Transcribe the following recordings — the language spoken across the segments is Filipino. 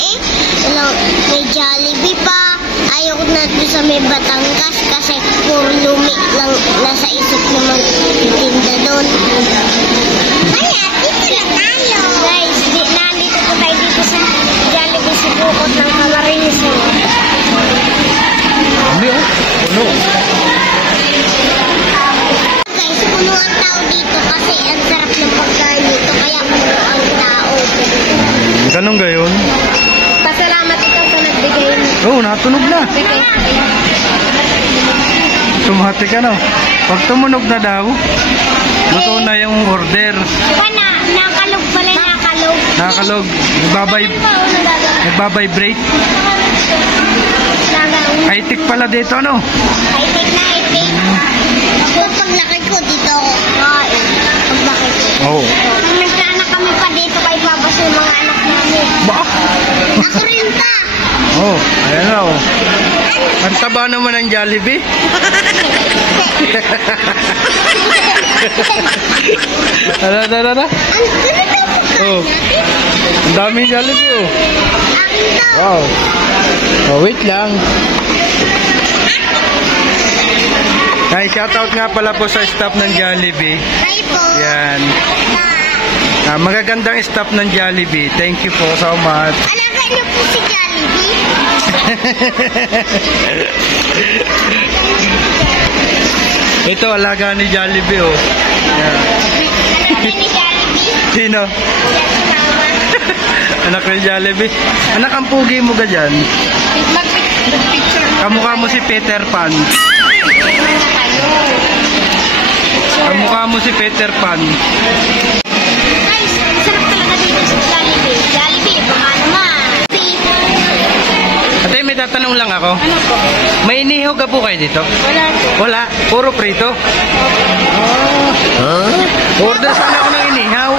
eh. May Jollibee pa. Ayoko na doon sa may Batangas kasi puro lumi lang nasa isip naman tinda doon. Kaya, dito na tayo. Guys, nandito po tayo dito sa Jollibee sa bukod ng Camarines. Puno. Guys, puno ang tao dito kasi ang sarap ng pagkain dito. Kaya puno ang tao. Ganun gayon? Pasalamat ikaw sa nagbigay mo. Oo, natunog na. Tumati ka na. Pag tumunog na daw, luto na yung order. Nakalog pala, nakalog. Nakalog. Nagbabibrate. High-tech pala dito, ano? High-tech na high-tech. Pag laki ko, dito ako kain. Pag laki ko. Oo. Nung nagkaanak kami pa dito kay Babas yung mga anak namin. Ba? Ako rin ta. Oo, ayan na oh. Ang taba naman ng Jollibee. Ano? Oh. Ang daming Jollibee oh. Wow. Oh, wait lang. Ay, shoutout nga pala po sa staff ng Jollibee. Hi po. Yan. Magagandang staff ng Jollibee. Thank you po so much. Alaga niyo po si Jollibee. Ito, alaga ni Jollibee oh. Yan. Alaga ni Jollibee. Sino? Yan si Mama. Anak ni Jollibee. Anak, ang pugi mo ka dyan. Kamukha mo si Peter Pan. Kamukha mo si Peter Pan. Guys, sarap talaga dito sa Jollibee. Jollibee, baka naman. Ate, may tatanong lang ako. Ano po? May inihaw ka po kayo dito? Wala po. Wala. Puro prito. Order sana ako ng inihaw.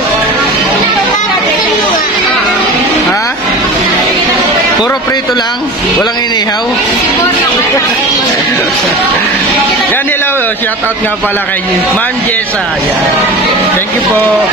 Ha? Puro prito lang? Walang inihaw? Yan nila, shout out nga pala kay Ma'am Jessa. Yan. Thank you po.